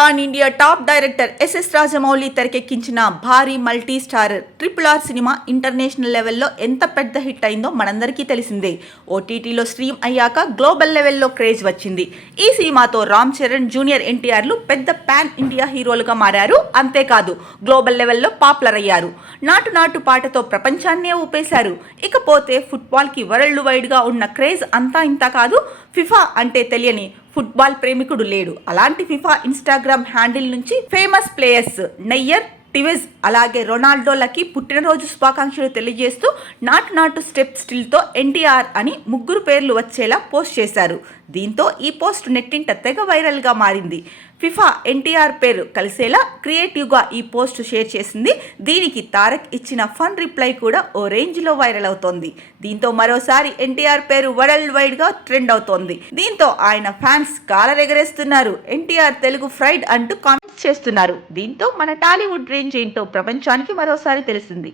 Pan India top director SS Rajamouli తెరకెక్కించిన భారీ multi star RRR సినిమా ఇంటర్నేషనల్ లెవెల్లో ఎంత పెద్ద హిట్ అయిందో మనందరికీ తెలిసిందే. ఓటీటీలో స్ట్రీమ్ అయ్యాక గ్లోబల్ లెవెల్లో క్రేజ్ వచ్చింది. ఈ సినిమాతో రామ్ చరణ్, జూనియర్ ఎన్టీఆర్లు పెద్ద పాన్ ఇండియా హీరోలుగా మారారు. అంతేకాదు గ్లోబల్ లెవెల్లో పాపులర్ అయ్యారు. నాటు నాటు పాటతో ప్రపంచాన్నే ఊపేశారు. ఇకపోతే ఫుట్బాల్కి వరల్డ్ వైడ్గా ఉన్న క్రేజ్ అంతా ఇంత కాదు. ఫిఫా అంటే తెలియని ఫుట్బాల్ ప్రేమికుడు లేడు. అలాంటి ఫిఫా ఇన్స్టాగ్రామ్ హ్యాండిల్ నుంచి ఫేమస్ ప్లేయర్స్ నెయ్యర్, టివెజ్ అలాగే రొనాల్డోలకి పుట్టినరోజు శుభాకాంక్షలు తెలియజేస్తూ నాటు స్టెప్ స్టిల్తో ఎన్టీఆర్ అని ముగ్గురు పేర్లు వచ్చేలా పోస్ట్ చేశారు. దీంతో ఈ పోస్ట్ నెట్టింట తెగ వైరల్గా మారింది. ఫిఫా ఎన్టీఆర్ పేరు కలిసేలా క్రియేటివ్గా ఈ పోస్ట్ షేర్ చేసింది. దీనికి తారక్ ఇచ్చిన ఫన్ రిప్లై కూడా ఓ రేంజ్లో వైరల్ అవుతోంది. దీంతో మరోసారి ఎన్టీఆర్ పేరు వరల్డ్ వైడ్గా ట్రెండ్ అవుతోంది. దీంతో ఆయన ఫ్యాన్స్ కాలరెగరేస్తున్నారు. ఎన్టీఆర్ తెలుగు ఫ్రైడ్ అంటూ కామెంట్స్ చేస్తున్నారు. దీంతో మన టాలీవుడ్ రేంజ్ ఏంటో ప్రపంచానికి మరోసారి తెలిసింది.